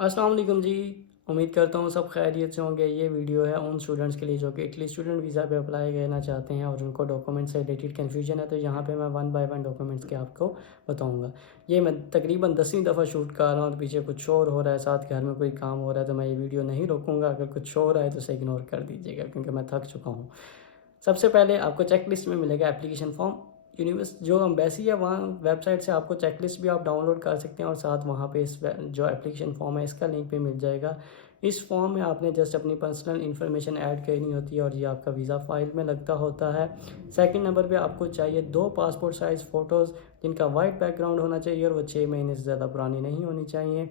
अस्सलाम वालेकुम जी। उम्मीद करता हूँ सब खैरियत से होंगे। ये वीडियो है उन स्टूडेंट्स के लिए जो कि इटली स्टूडेंट वीज़ा पे अप्लाई करना चाहते हैं और उनको डॉक्यूमेंट से रिलेटेड कन्फ्यूजन है। तो यहाँ पे मैं वन बाय वन डॉक्यूमेंट्स के आपको बताऊँगा। ये मैं तकरीबन 10वीं दफ़ा शूट कर रहा हूँ और पीछे कुछ शोर हो रहा है, साथ घर में कोई काम हो रहा है, तो मैं ये वीडियो नहीं रोकूँगा। अगर कुछ शोर आए तो उसे इग्नोर कर दीजिएगा क्योंकि मैं थक चुका हूँ। सबसे पहले आपको चेकलिस्ट में मिलेगा एप्लीकेशन फॉर्म। जो एम्बेसी है वहाँ वेबसाइट से आपको चेकलिस्ट भी आप डाउनलोड कर सकते हैं और साथ वहाँ पे इस जो एप्लीकेशन फॉर्म है इसका लिंक भी मिल जाएगा। इस फॉर्म में आपने जस्ट अपनी पर्सनल इन्फॉर्मेशन ऐड करनी होती है और ये आपका वीज़ा फाइल में लगता होता है। सेकंड नंबर पे आपको चाहिए 2 पासपोर्ट साइज़ फ़ोटोज़ जिनका वाइट बैकग्राउंड होना चाहिए और वो 6 महीने से ज़्यादा पुरानी नहीं होनी चाहिए।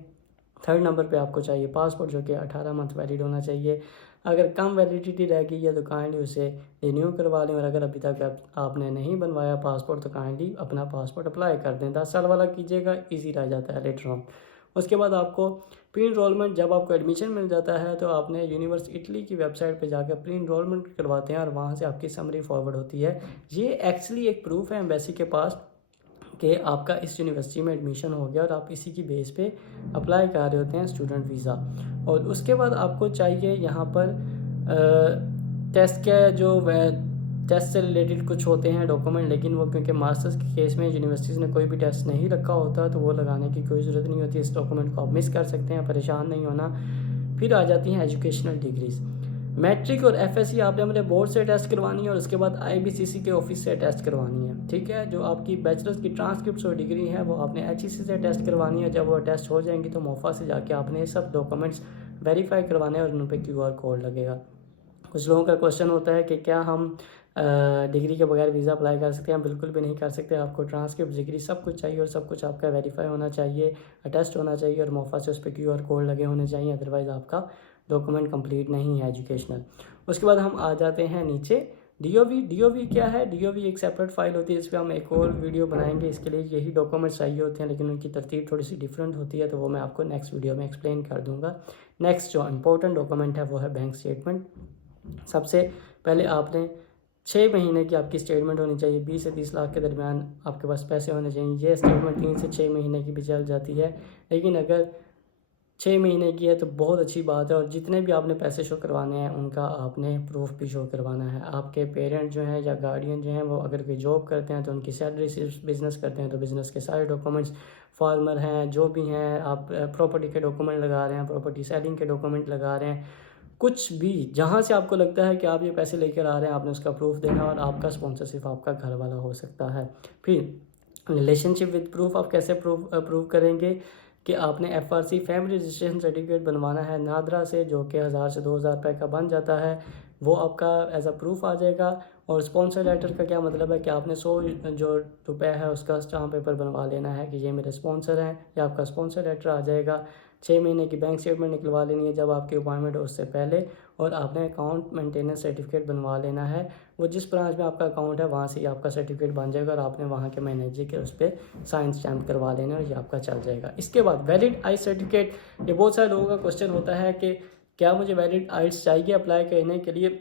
थर्ड नंबर पे आपको चाहिए पासपोर्ट जो कि 18 मंथ वैलिड होना चाहिए। अगर कम वैलिडिटी रह गई है तो काइंडली उसे रिन्यू करवा लें और अगर अभी तक आपने नहीं बनवाया पासपोर्ट तो काइंडली अपना पासपोर्ट अप्लाई कर दें। 10 साल वाला कीजिएगा, ईजी रह जाता है लेटर ऑन। उसके बाद आपको प्री इनरोलमेंट, जब आपको एडमिशन मिल जाता है तो आपने यूनिवर्सिटी इटली की वेबसाइट पे जाकर प्री इनरोलमेंट करवाते हैं और वहाँ से आपकी समरी फॉरवर्ड होती है। ये एक्चुअली एक प्रूफ है एम्बेसी के पास कि आपका इस यूनिवर्सिटी में एडमिशन हो गया और आप इसी की बेस पे अप्लाई कर रहे होते हैं स्टूडेंट वीज़ा। और उसके बाद आपको चाहिए यहाँ पर टेस्ट के जो टेस्ट से रिलेटेड कुछ होते हैं डॉक्यूमेंट, लेकिन वो क्योंकि मास्टर्स के केस में यूनिवर्सिटीज़ ने कोई भी टेस्ट नहीं रखा होता तो वो लगाने की कोई ज़रूरत नहीं होती। इस डॉक्यूमेंट को आप मिस कर सकते हैं, परेशान नहीं होना। फिर आ जाती हैं एजुकेशनल डिग्रीज़। मैट्रिक और एफएससी आपने अपने बोर्ड से टेस्ट करवानी है और उसके बाद आईबीसीसी के ऑफिस से टेस्ट करवानी है। ठीक है, जो आपकी बैचलर्स की ट्रांसक्रिप्ट और डिग्री है वो आपने एचईसी से टेस्ट करवानी है। जब वो टेस्ट हो जाएंगी तो मोफा से जाके आपने सब डॉक्यूमेंट्स वेरीफाई करवाने और उन पर क्यूआर कोड लगेगा। कुछ लोगों का क्वेश्चन होता है कि क्या हम डिग्री के बगैर वीज़ा अप्लाई कर सकते हैं? बिल्कुल भी नहीं कर सकते। आपको ट्रांसक्रिप्ट, डिग्री सब कुछ चाहिए और सब कुछ आपका वेरीफाई होना चाहिए, अटेस्ट होना चाहिए और मोफा से उस पर क्यूआर कोड लगे होने चाहिए, अदरवाइज़ आपका डॉक्यूमेंट कंप्लीट नहीं है एजुकेशनल। उसके बाद हम आ जाते हैं नीचे डीओवी। डीओवी क्या है? डीओवी एक सेपरेट फाइल होती है, इस पर हम एक और वीडियो बनाएंगे। इसके लिए यही डॉक्यूमेंट्स चाहिए होते हैं लेकिन उनकी तरतीब थोड़ी सी डिफरेंट होती है, तो वो मैं आपको नेक्स्ट वीडियो में एक्सप्लेन कर दूंगा। नेक्स्ट जो इंपॉर्टेंट डॉक्यूमेंट है वो है बैंक स्टेटमेंट। सबसे पहले आपने 6 महीने की आपकी स्टेटमेंट होनी चाहिए। 20 से 30 लाख के दरमियान आपके पास पैसे होने चाहिए। ये स्टेटमेंट 3 से 6 महीने की भी चल जाती है, लेकिन अगर 6 महीने की है तो बहुत अच्छी बात है। और जितने भी आपने पैसे शो करवाने हैं उनका आपने प्रूफ भी शो करवाना है। आपके पेरेंट जो हैं या गार्डियन जो हैं वो अगर कोई जॉब करते हैं तो उनकी सैलरी, सिर्फ बिज़नेस करते हैं तो बिज़नेस के सारे डॉक्यूमेंट्स, फार्मर हैं जो भी हैं, आप प्रॉपर्टी के डॉक्यूमेंट लगा रहे हैं, प्रॉपर्टी सेलिंग के डॉक्यूमेंट लगा रहे हैं, कुछ भी जहाँ से आपको लगता है कि आप ये पैसे लेकर आ रहे हैं आपने उसका प्रूफ देना और आपका स्पॉन्सरशिप आपका घर वाला हो सकता है। फिर रिलेशनशिप विद प्रूफ आप कैसे प्रूव करेंगे कि आपने एफआरसी फैमिली रजिस्ट्रेशन सर्टिफिकेट बनवाना है नादरा से, जो कि 1000 से 2000 रुपये का बन जाता है। वो आपका एज अ प्रूफ आ जाएगा। और स्पॉन्सर लेटर का क्या मतलब है कि आपने 100 जो रुपये है उसका स्टाम्प पेपर बनवा लेना है कि ये मेरे स्पॉन्सर हैं, या आपका स्पॉन्सर लेटर आ जाएगा। 6 महीने की बैंक स्टेटमेंट निकलवा लेनी है जब आपकी अपॉइंटमेंट हो उससे पहले। और आपने अकाउंट मेंटेनेंस सर्टिफिकेट बनवा लेना है। वो जिस ब्रांच में आपका अकाउंट है वहाँ से ही आपका सर्टिफिकेट बन जाएगा और आपने वहाँ के मैनेजर के उस पर साइन स्टैम्प करवा लेना और ये आपका चल जाएगा। इसके बाद वैलिड आई सर्टिफिकेट। ये बहुत सारे लोगों का क्वेश्चन होता है कि क्या मुझे वैलिड आइट्स चाहिए अप्लाई करने के लिए?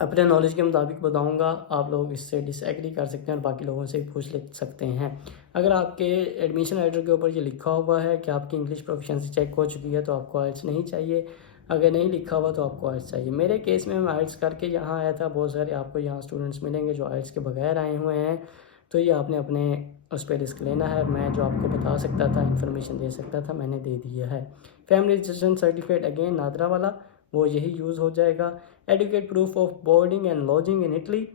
अपने नॉलेज के मुताबिक बताऊंगा, आप लोग इससे डिसएग्री कर सकते हैं और बाकी लोगों से पूछ ले सकते हैं। अगर आपके एडमिशन लेटर के ऊपर ये लिखा हुआ है कि आपकी इंग्लिश प्रोफिशिएंसी चेक हो चुकी है तो आपको आइल्स नहीं चाहिए। अगर नहीं लिखा हुआ तो आपको आइल्स चाहिए। मेरे केस में मैं आइल्स करके यहाँ आया था। बहुत सारे आपको यहाँ स्टूडेंट्स मिलेंगे जो आइल्स के बगैर आए हुए हैं, तो ये आपने अपने उस पर रिस्क लेना है। मैं जो आपको बता सकता था, इन्फॉर्मेशन दे सकता था, मैंने दे दिया है। Family registration certificate again NADRA वाला, वो यही यूज़ हो जाएगा। Adequate proof of boarding and lodging in Italy.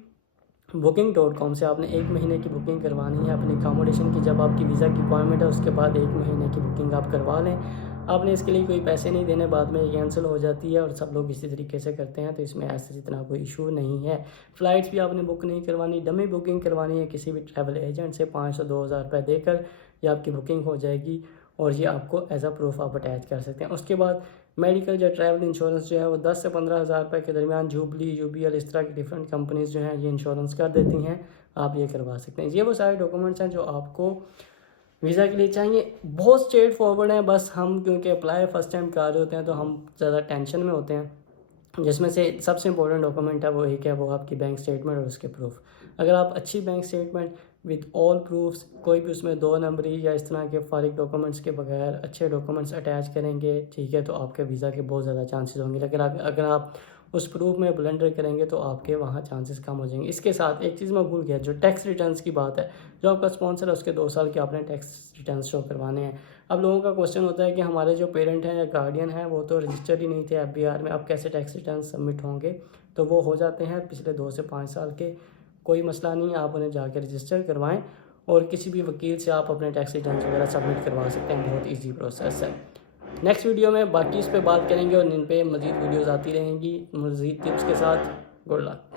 booking.com से आपने 1 महीने की बुकिंग करवानी है अपनी अकोमोडेशन की। जब आपकी वीज़ा की अपॉइंटमेंट है उसके बाद 1 महीने की बुकिंग आप करवा लें। आपने इसके लिए कोई पैसे नहीं देने, बाद में ये कैंसिल हो जाती है और सब लोग इसी तरीके से करते हैं, तो इसमें ऐसे इतना कोई इशू नहीं है। फ़्लाइट्स भी आपने बुक नहीं करवानी, डमी बुकिंग करवानी है किसी भी ट्रैवल एजेंट से 500-2000 रुपये देकर ये आपकी बुकिंग हो जाएगी और ये आपको एज अ प्रूफ आप अटैच कर सकते हैं। उसके बाद मेडिकल या ट्रैवल इंश्योरेंस जो है वो 10 से 15,000 रुपये के दरमियान जुबली, यूबीएल, इस तरह की डिफरेंट कंपनीज़ जो हैं ये इंश्योरेंस कर देती हैं, आप ये करवा सकते हैं। ये वो सारे डॉक्यूमेंट्स हैं जो आपको वीज़ा के लिए चाहिए। बहुत स्ट्रेट फॉरवर्ड है, बस हम क्योंकि अप्लाई फर्स्ट टाइम कर रहे होते हैं तो हम ज़्यादा टेंशन में होते हैं। जिसमें से सबसे इंपॉर्टेंट डॉक्यूमेंट है वो एक है, वो आपकी बैंक स्टेटमेंट और उसके प्रूफ। अगर आप अच्छी bank statement with all proofs. कोई भी उसमें 2 नंबरी या इस तरह के फारिग डॉक्यूमेंट्स के बगैर अच्छे डॉक्यूमेंट्स अटैच करेंगे, ठीक है, तो आपके वीज़ा के बहुत ज़्यादा चांसेस होंगे। लेकिन अगर आप उस प्रूफ में ब्लंडर करेंगे तो आपके वहाँ चांसेस कम हो जाएंगे। इसके साथ एक चीज़ मैं भूल गया, जो टैक्स रिटर्न्स की बात है, जो आपका स्पॉन्सर है उसके 2 साल के आपने टैक्स रिटर्न्स शो करवाने हैं। अब लोगों का क्वेश्चन होता है कि हमारे जो पेरेंट हैं या गार्डियन हैं वो तो रजिस्टर ही नहीं थे FBR में, अब कैसे टैक्स रिटर्न सबमिट होंगे? तो वो हो जाते हैं पिछले 2 से 5 साल के, कोई मसला नहीं है, आप उन्हें जाके रजिस्टर करवाएं और किसी भी वकील से आप अपने टैक्स रिटर्न वगैरह सबमिट करवा सकते हैं, बहुत ईजी प्रोसेस है। नेक्स्ट वीडियो में बाकी इस पे बात करेंगे और इन पे मज़ीद वीडियोज़ आती रहेंगी मज़ीद टिप्स के साथ। Good luck.